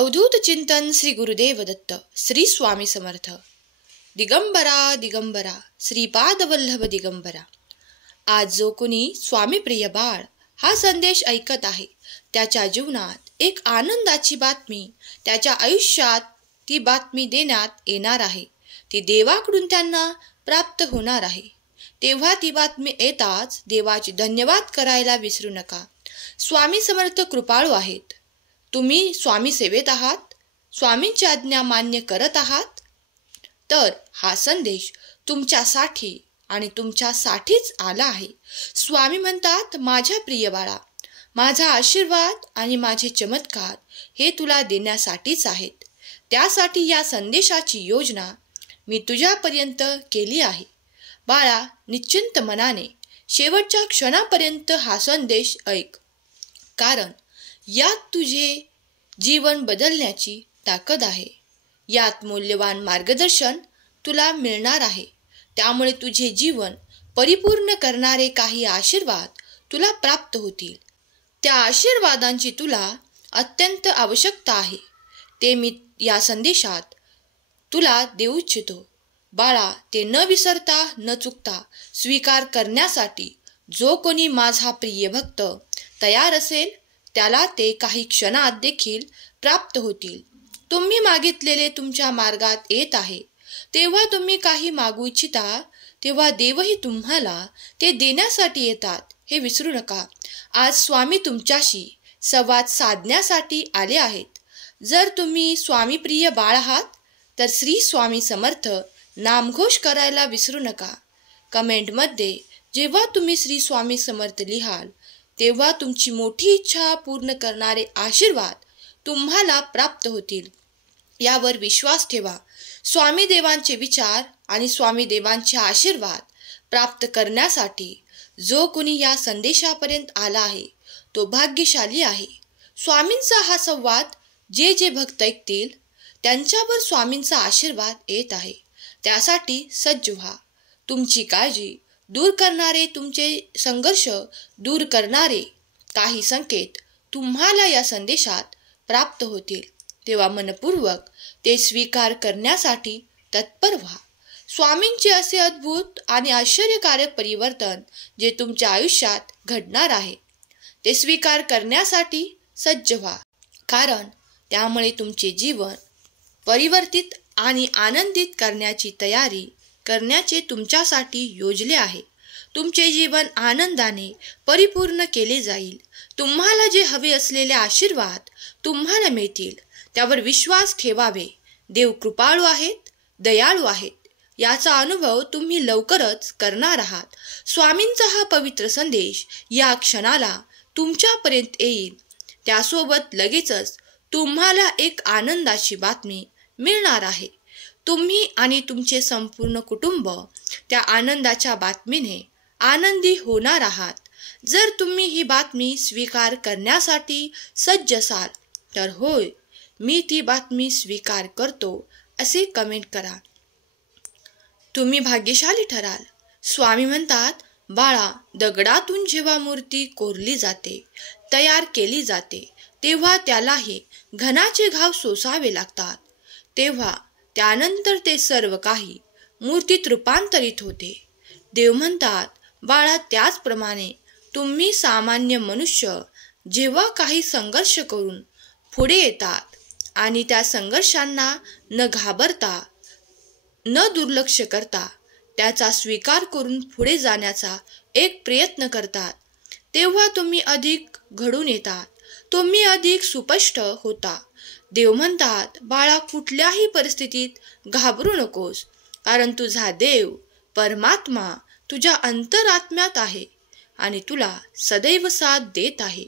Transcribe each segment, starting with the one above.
अवधूत चिंतन श्री गुरुदेव दत्त श्री स्वामी समर्थ. दिगंबरा दिगंबरा श्रीपाद वल्लभ दिगंबरा. आज जो कोणी स्वामीप्रिय बाळ हा संदेश ऐकत आहे त्याच्या जीवनात एक आनंदाची बातमी, त्याच्या आयुष्यात ती बातमी देण्यात येणार आहे. ती देवाकडून त्यांना प्राप्त होणार आहे. तेव्हा ती बातमी येताच देवाचे धन्यवाद करायला विसरू नका. स्वामी समर्थ कृपाळू आहेत. तुम्ही स्वामी सेवेत आहात, स्वामींची आज्ञा मान्य करत आहात, तर हा संदेश तुमच्यासाठी आणि तुमच्यासाठीच आला आहे. स्वामी म्हणतात, माझ्या प्रिय बाळा, माझा आशीर्वाद आणि माझे चमत्कार हे तुला देण्यासाठीच आहेत. त्यासाठी या संदेशाची योजना मी तुझ्यापर्यंत केली आहे. बाळा, निश्चिंत मनाने शेवटच्या क्षणापर्यंत हा संदेश ऐक, कारण यात तुझे जीवन बदलण्याची ताकद आहे. यात मौल्यवान मार्गदर्शन तुला मिळणार आहे. त्यामुळे तुझे जीवन परिपूर्ण करणारे काही आशीर्वाद तुला प्राप्त होतील. त्या आशीर्वादांची तुला अत्यंत आवश्यकता आहे. ते मी या संदेशात तुला देऊ इच्छितो. बाळा, ते न विसरता न चुकता स्वीकार करण्यासाठी जो कोणी माझा प्रिय भक्त तयार असेल त्याला ते काही क्षणात देखील प्राप्त होतील. तुम्ही मागितलेले तुमच्या मार्गात येत आहे. तेव्हा तुम्ही काही मागू इच्छिता तेव्हा देवही तुम्हाला ते देण्यासाठी येतात, हे विसरू नका. आज स्वामी तुमच्याशी संवाद साधण्यासाठी आले आहेत. जर तुम्ही स्वामीप्रिय बाळ आहात तर श्री स्वामी समर्थ नामघोष करायला विसरू नका. कमेंटमध्ये जेव्हा तुम्ही श्री स्वामी समर्थ लिहाल तेव्हा तुमची मोठी इच्छा पूर्ण करणारे आशीर्वाद तुम्हाला प्राप्त होतील, यावर विश्वास ठेवा. स्वामी देवांचे विचार आणि स्वामी देवांचे आशीर्वाद प्राप्त करण्यासाठी जो कोणी या संदेशापर्यंत आला आहे तो भाग्यशाली आहे. स्वामींचा हा संवाद जे जे भक्त ऐकतील त्यांच्यावर स्वामींचा आशीर्वाद येत आहे. त्यासाठी सज्ज व्हा. तुमची काळजी दूर करणारे, तुमचे संघर्ष दूर करणारे काही संकेत तुम्हाला या संदेशात प्राप्त होतील. तेव्हा मनपूर्वक ते स्वीकार करण्यासाठी तत्पर व्हा. स्वामींचे असे अद्भुत आणि आश्चर्यकारक परिवर्तन जे तुमच्या आयुष्यात घडणार आहे ते स्वीकार करण्यासाठी सज्ज व्हा, कारण त्यामुळे तुमचे जीवन परिवर्तित आणि आनंदित करण्याची तयारी करण्याचे तुमच्यासाठी योजले आहे. तुमचे जीवन आनंदाने परिपूर्ण केले जाईल. तुम्हाला जे हवे असलेले आशीर्वाद तुम्हाला मिळतील, त्यावर विश्वास ठेवावे. देव कृपाळू आहेत, दयाळू आहेत, याचा अनुभव तुम्ही लवकरच करणार आहात. स्वामींचा हा पवित्र संदेश या क्षणाला तुमच्यापर्यंत येईल. त्यासोबत लगेचच तुम्हाला एक आनंदाची बातमी मिळणार आहे. तुम्ही आणि तुमचे संपूर्ण कुटुंब त्या आनंदाच्या बातमीने आनंदी होणार आहात. जर तुम्ही ही बातमी स्वीकार करण्यासाठी सज्ज असाल तर होय, मी ती बातमी स्वीकार करतो असे कमेंट करा. तुम्ही भाग्यशाली ठराल. स्वामी म्हणतात, बाळा, दगडातून जेव्हा मूर्ती कोरली जाते, तयार केली जाते, तेव्हा त्यालाही घनाचे घाव सोसावे लागतात. तेव्हा त्यानंतर ते सर्व काही मूर्तीत रूपांतरित होते. देव म्हणतात, बाळा, त्याचप्रमाणे तुम्ही सामान्य मनुष्य जेव्हा काही संघर्ष करून पुढे येतात आणि त्या संघर्षांना न घाबरता, न दुर्लक्ष करता त्याचा स्वीकार करून पुढे जाण्याचा एक प्रयत्न करतात, तेव्हा तुम्ही अधिक घडून येतात. तुम्ही अधिक सुस्पष्ट होता. देव म्हणतात, बाळा, कुठल्याही परिस्थितीत घाबरू नकोस, कारण तुझा देव परमात्मा तुझ्या अंतरात्म्यात आहे आणि तुला सदैव साथ देत आहे.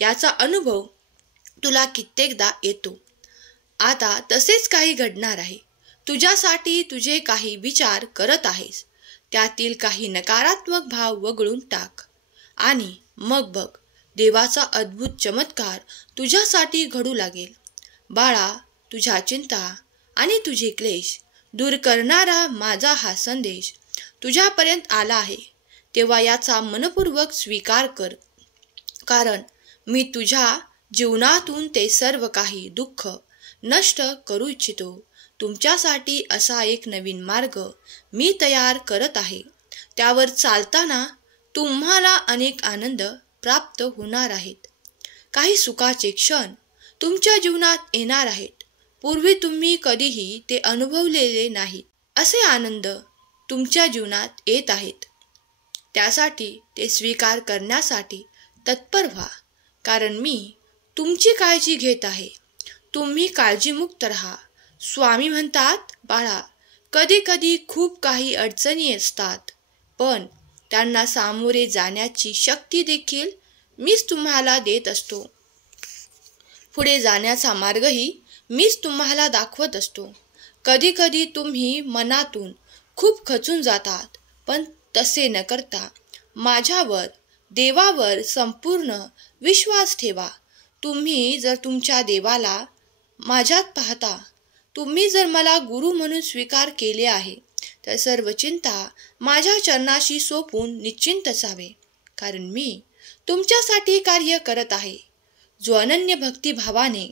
याचा अनुभव तुला कित्येकदा येतो. आता तसेच काही घडणार आहे. तुझ्यासाठी तुझे काही विचार करत आहेस, त्यातील काही नकारात्मक भाव वगळून टाक आणि मग बघ, देवाचा अद्भुत चमत्कार तुझ्यासाठी घडू लागेल. बाळा, तुझ्या चिंता आणि तुझे क्लेश दूर करणारा माझा हा संदेश तुझ्यापर्यंत आला आहे. तेव्हा याचा मनपूर्वक स्वीकार कर, कारण मी तुझ्या जीवनातून ते सर्व काही दुःख नष्ट करू इच्छितो. तुमच्यासाठी असा एक नवीन मार्ग मी तयार करत आहे. त्यावर चालताना तुम्हाला अनेक आनंद प्राप्त होणार आहेत. काही सुखाचे क्षण तुमच्या जीवनात येणार आहेत. पूर्वी तुम्ही कधीही ते अनुभवलेले नाहीत असे आनंद तुमच्या जीवनात येत आहेत. त्यासाठी ते स्वीकार करण्यासाठी तत्पर व्हा, कारण मी तुमची काळजी घेत आहे. तुम्ही काळजीमुक्त राहा. स्वामी म्हणतात, बाळा, कधी कधी खूप काही अडचणी असतात, पण त्यांना सामोरे जाण्याची शक्ती देखील मीच तुम्हाला देत असतो. पुढे जाण्याचा मार्गही मीच तुम्हाला दाखवत असतो. कधी कधी तुम्ही मनातून खूप खचून जातात, पण तसे न करता माझ्यावर, देवावर संपूर्ण विश्वास ठेवा. तुम्ही जर तुमच्या देवाला माझ्यात पाहता, तुम्ही जर मला गुरु म्हणून स्वीकार केले आहे, तर सर्व चिंता माझ्या चरणाशी सोपून निश्चिंत असावे, कारण मी तुमच्यासाठी कार्य करत आहे. जो अनन्य भक्तिभावाने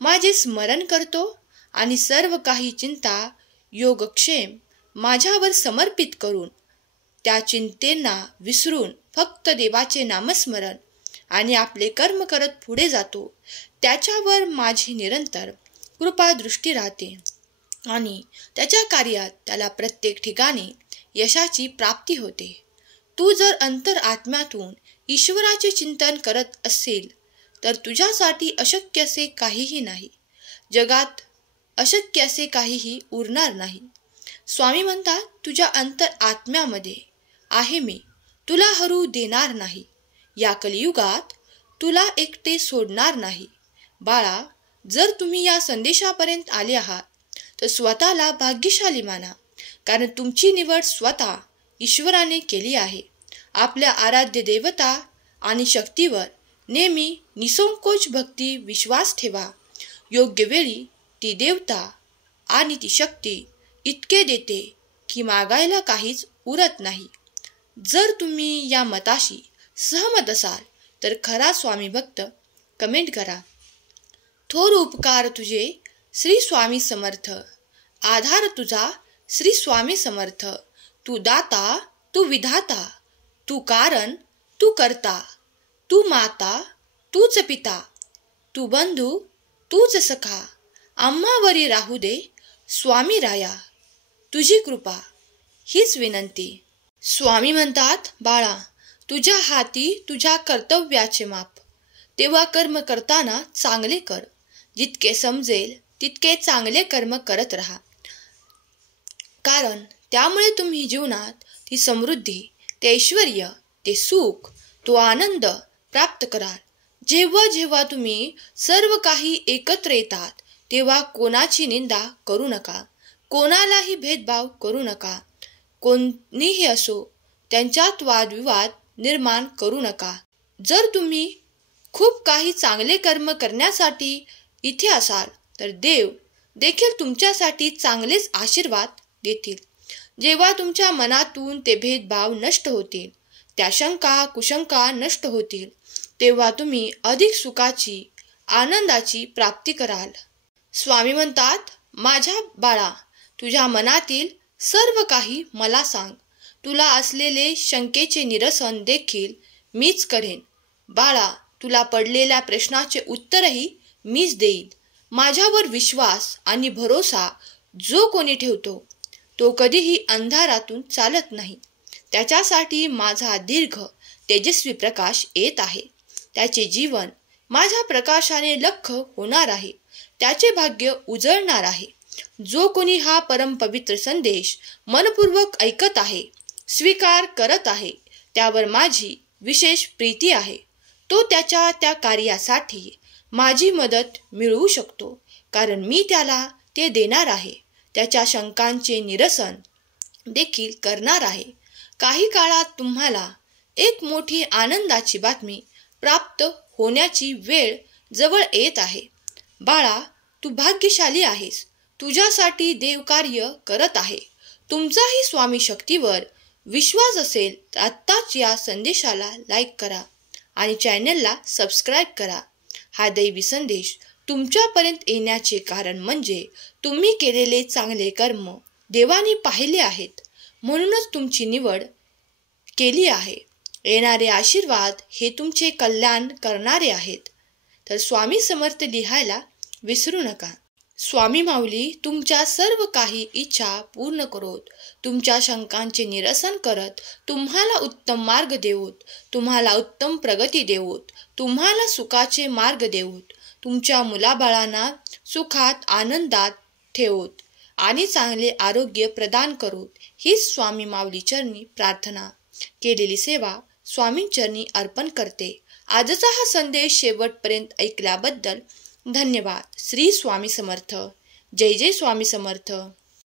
माझे स्मरण करतो आणि सर्व काही चिंता, योगक्षेम माझ्यावर समर्पित करून त्या चिंतेंना विसरून फक्त देवाचे नामस्मरण आणि आपले कर्म करत पुढे जातो, त्याच्यावर माझी निरंतर कृपा दृष्टी राहते आणि त्याच्या कार्यात त्याला प्रत्येक ठिकाणी यशाची प्राप्ती होते. तू जर अंतरात्म्यातून ईश्वराचे चिंतन करत असेल तर तुझ्यासाठी अशक्य असे काहीही नाही. जगात अशक्य असे काहीही उरणार नाही. स्वामी म्हणतात, तुझ्या अंतरात्म्यामध्ये आहे मी, तुला हरू देणार नाही. या कलियुगात तुला एकटे सोडणार नाही. बाळा, जर तुम्ही या संदेशापर्यंत आले आहात तर स्वतःला भाग्यशाली माना, कारण तुमची निवड स्वतः ईश्वराने केली आहे. आपल्या आराध्य देवता आणि शक्तीवर नेहमी निसंकोच भक्ती विश्वास ठेवा. योग्य वेळी ती देवता आणि ती शक्ती इतके देते की मागायला काहीच उरत नाही. जर तुम्ही या मताशी सहमत असाल तर खरा स्वामी भक्त कमेंट करा. थोर उपकार तुझे श्री स्वामी समर्थ, आधार तुझा श्री स्वामी समर्थ. तू दाता, तू विधाता, तू कारण, तू करता, तू माता, तूच पिता, तू बंधू, तूच सखा. आम्हावरी राहू दे स्वामी राया, तुझी कृपा हीच विनंती. स्वामी म्हणतात, बाळा, तुझ्या हाती तुझ्या कर्तव्याचे माप. तेव्हा कर्म करताना चांगले कर. जितके समजेल तितके चांगले कर्म करत राहा, कारण त्यामुळे तुम्ही जीवनात ती समृद्धी, ते ऐश्वर्य, ते सुख, तो आनंद प्राप्त कराल. जेव्हा जेव्हा तुम्ही सर्व काही एकत्र येतात तेव्हा कोणाची निंदा करू नका, कोणालाही भेदभाव करू नका. कोणीही असो, त्यांच्यात वादविवाद निर्माण करू नका. जर तुम्ही खूप काही चांगले कर्म करण्यासाठी इथे असाल तर देव देखील तुमच्यासाठी चांगलेच आशीर्वाद देतील. जेव्हा तुमच्या मनातून ते भेदभाव नष्ट होतील, त्या शंका कुशंका नष्ट होतील, तेव्हा तुम्ही अधिक सुखाची, आनंदाची प्राप्ती कराल. स्वामी म्हणतात, माझ्या बाळा, तुझ्या मनातील सर्व काही मला सांग. तुला असलेले शंकेचे निरसन देखील मीच करेन. बाळा, तुला पडलेल्या प्रश्नाचे उत्तरही मीच देईन. माझ्यावर विश्वास आणि भरोसा जो कोणी ठेवतो तो कधीही अंधारातून चालत नाही. त्याच्यासाठी माझा दीर्घ तेजस्वी प्रकाश येत आहे. त्याचे जीवन माझ्या प्रकाशाने लख्ख होणार आहे. त्याचे भाग्य उजळणार आहे. जो कोणी हा परमपवित्र संदेश मनपूर्वक ऐकत आहे, स्वीकार करत आहे, त्यावर माझी विशेष प्रीती आहे. तो त्याच्या त्या कार्यासाठी माझी मदत मिळवू शकतो, कारण मी त्याला ते देणार आहे. त्याच्या शंकांचे निरसन देखील करणार आहे. काही काळात तुम्हाला एक मोठी आनंदाची बातमी प्राप्त होण्याची वेळ जवळ येत आहे. बाळा, तू भाग्यशाली आहेस. तुझ्यासाठी देव कार्य करत आहे. तुमचाही स्वामी शक्तीवर विश्वास असेल तर आत्ताच या संदेशाला लाईक करा आणि चॅनलला सबस्क्राईब करा. हा दैवी संदेश तुमच्यापर्यंत येण्याचे कारण म्हणजे तुम्ही केलेले चांगले कर्म देवाने पाहिले आहेत, म्हणूनच तुमची निवड केली आहे. येणारे आशीर्वाद हे तुमचे कल्याण करणारे आहेत. तर स्वामी समर्थ लिहायला विसरू नका. स्वामी माऊली तुमच्या सर्व काही इच्छा पूर्ण करोत, तुमच्या शंकांचे निरसन करत, तुम्हाला उत्तम मार्ग देवोत, तुम्हाला उत्तम प्रगती देवोत, तुम्हाला सुखाचे मार्ग देवोत, तुमच्या मुलाबाळांना सुखात आनंदात ठेवोत आणि चांगले आरोग्य प्रदान करोत. हीच स्वामी माऊली चरणी प्रार्थना. केलेली सेवा स्वामींचरणी अर्पण करते. आजचा हा संदेश शेवटपर्यंत ऐकल्याबद्दल धन्यवाद. श्री स्वामी समर्थ. जय जय स्वामी समर्थ.